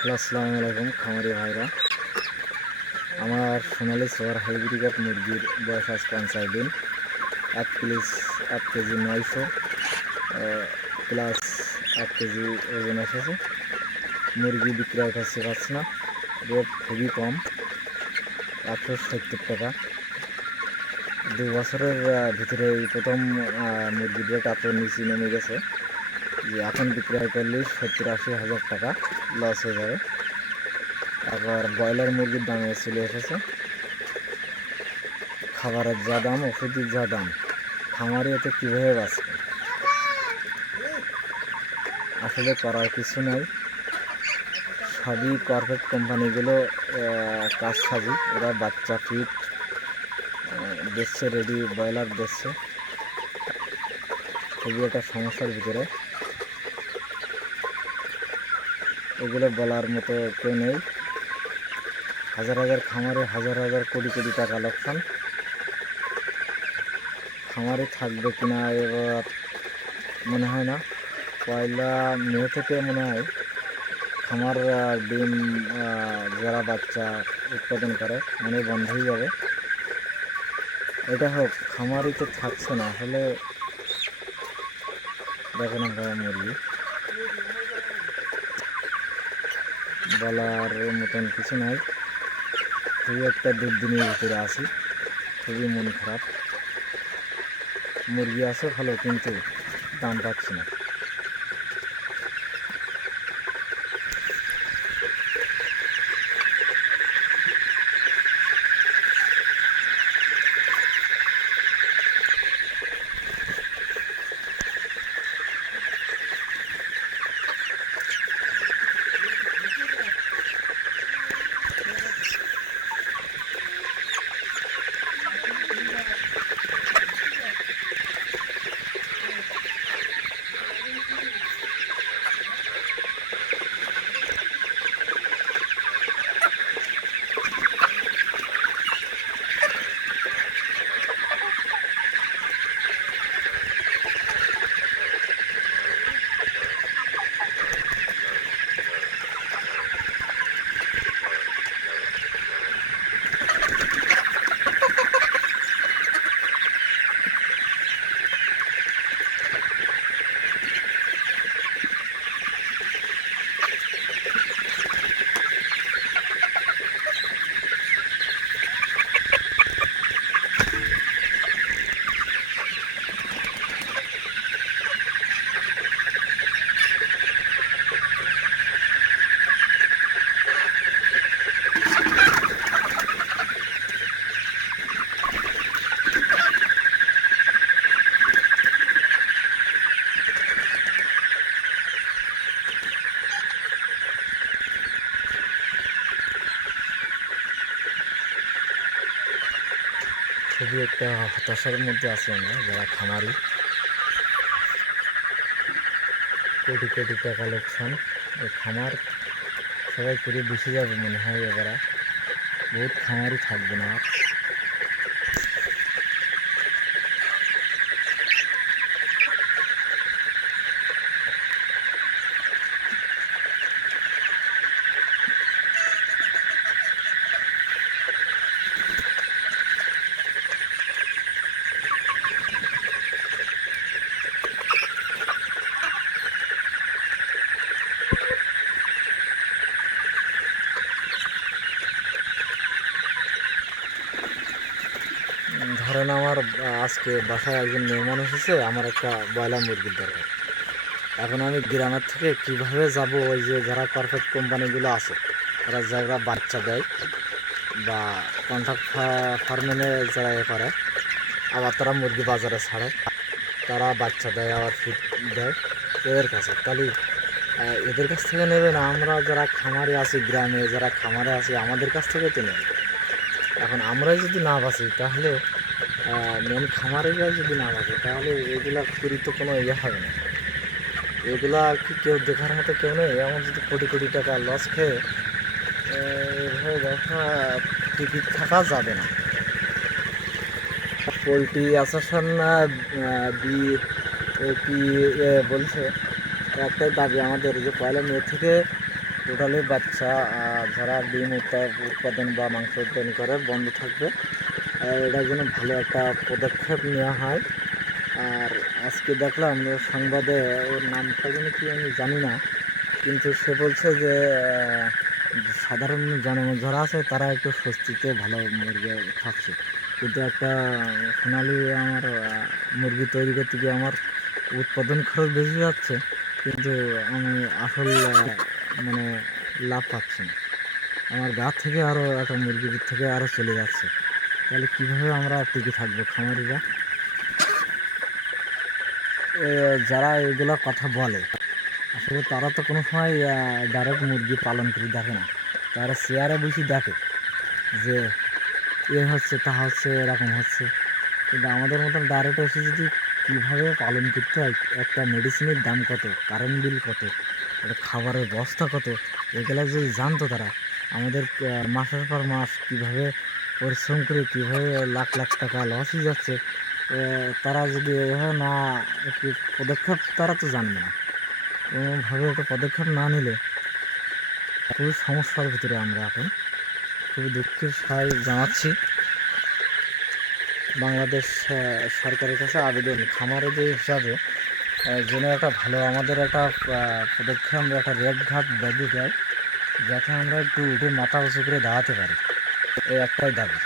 Hello, আসসালামু আলাইকুম খামারি ভাইরা। আমার সোনালি সোয়ার হাইব্রিড মুরগির বয়স আজ ৫ দিন। ১ কেজি ৯০০ প্লাস ১ কেজি ওজন এসেছে। মুরগি বিক্রয় করতে পারছি না, রেট খুবই কম, ১৭০ টাকা। ২ বছরের ভিতরে এই প্রথম মুরগির রেট এত নিচে নেমে গেছে যে এখন বিক্রয় করলেই ৭০-৮০ হাজার টাকা লস হয়ে যাবে। আবার ব্রয়লার মুরগির দামে চলে এসেছে। খাবারের যা দাম, ওষুধের যা দাম, খামারে এতে কীভাবে বাঁচবে? আসলে করার কিছু নাই, সবই কর্পোরেট কোম্পানিগুলো কাজ সাজি। ওরা বাচ্চা ফিট দিচ্ছে, রেডি ব্রয়লার দিচ্ছে। খুবই একটা সমস্যার ভিতরে, এগুলো বলার মতো কেউ নেই। হাজার হাজার খামারে হাজার হাজার কোটি কোটি টাকা লোকসান। খামারে থাকবে কিনা এবার মনে হয় না। ১ মে থেকে মনে হয় খামার ডিম যারা বাচ্চা উৎপাদন করে মানে বন্ধ হয়ে যাবে। এটা হোক, খামারই তো থাকছে না। আসলে দেখেন আপনারা মুরগি, বলার মতন কিছু নাই। খুবই একটা দুর্দিনের ভিতরে আছি, খুবই মন খারাপ। মুরগি আছে ভালো, কিন্তু দাম পাচ্ছি না। খুবই একটা হতাশার মধ্যে আছি আমরা যারা খামারি। কোটি কোটি টাকা লোকসান। এই খামার সবাই করে বেশি যাবে মনে হয়, এবারে বহুত খামারই থাকবে না আর। ধরেন আমার আজকে বাসায় একজন মেহমান এসেছে, আমার একটা ব্রয়লার মুরগির দরকার। এখন আমি গ্রামের থেকে কিভাবে যাব? ওই যে যারা কর্পোরেট কোম্পানিগুলো আছে, তারা যারা বাচ্চা দেয় বা কন্ট্রাক্ট ফার্মেনে যারা করে, আবার তারা মুরগি বাজারে ছাড়ে, তারা বাচ্চা দেয় আবার ফিড দেয় এদের কাছে। তাহলে এদের কাছ থেকে নেবে না, আমরা যারা খামারে আছি, গ্রামে যারা খামারে আছি, আমাদের কাছ থেকে তো নেবে। এখন আমরাই যদি না বাঁচি, তাহলে মেন খামারিরা যদি না বাঁচে, তাহলে এগুলা করি তো কোনো ইয়ে হবে না। এগুলা কি কেউ দেখার মতো কেউ নেই। এমন যদি কোটি কোটি টাকা লস খেয়ে এভাবে ব্যবসা টিকে থাকা যাবে না। পোলট্রি অ্যাসোসিয়েশন বিএপি বলছে একটাই দাবি আমাদের, যে ১ মে থেকে টোটালি বাচ্চা যারা ডিম উৎপাদন বা মাংস উৎপাদন করে বন্ধ থাকবে। এটার জন্য ভালো একটা পদক্ষেপ নেওয়া হয়। আর আজকে দেখলাম সংবাদে, ওর নামটা যেন কি আমি জানি না, কিন্তু সে বলছে যে সাধারণ জনগণ যারা আছে তারা একটু স্বস্তিতে ভালো মুরগি খাচ্ছে, কিন্তু একটা সোনালি আমার মুরগি তৈরি করতে গিয়ে আমার উৎপাদন খরচ বেশি যাচ্ছে, কিন্তু আমি আসল মানে লাভ পাচ্ছি না। আমার গা থেকে আরও একটা মুরগির থেকে আরও চলে যাচ্ছে। তাহলে কীভাবে আমরা টিকে থাকবো খামারিরা? যারা এগুলো কথা বলে আসলে তারা তো কোনো সময় ডাইরেক্ট মুরগি পালন করে দেখে না, তারা শেয়ারে বেশি দেখে যে এ হচ্ছে তা হচ্ছে এরকম হচ্ছে। কিন্তু আমাদের মতন ডাইরেক্ট এসে যদি কীভাবে পালন করতে হয়, একটা মেডিসিনের দাম কত, কারেন্ট বিল কত, একটা খাবারের বস্তা কত, এগুলো যদি জানতো তারা, আমাদের মাসের পর মাস কীভাবে পরিশ্রম করে কীভাবে লাখ লাখ টাকা লস হয়ে যাচ্ছে, তারা যদি এভাবে না একটু পদক্ষেপ, তারা তো জানবে না। কোনোভাবে একটা পদক্ষেপ না নিলে খুবই সমস্যার ভিতরে আমরা এখন। খুবই দুঃখের সায় জানাচ্ছি। বাংলাদেশ সরকারের কাছে আবেদন, খামারিদের হিসাবে যেন একটা ভালো আমাদের একটা পদক্ষেপ, আমরা একটা রেট ঘাট বেঁধে দেয়, যাতে আমরা একটু উঠে মাথা উঁচু করে দাঁড়াতে পারি। এই একটাই দাবি।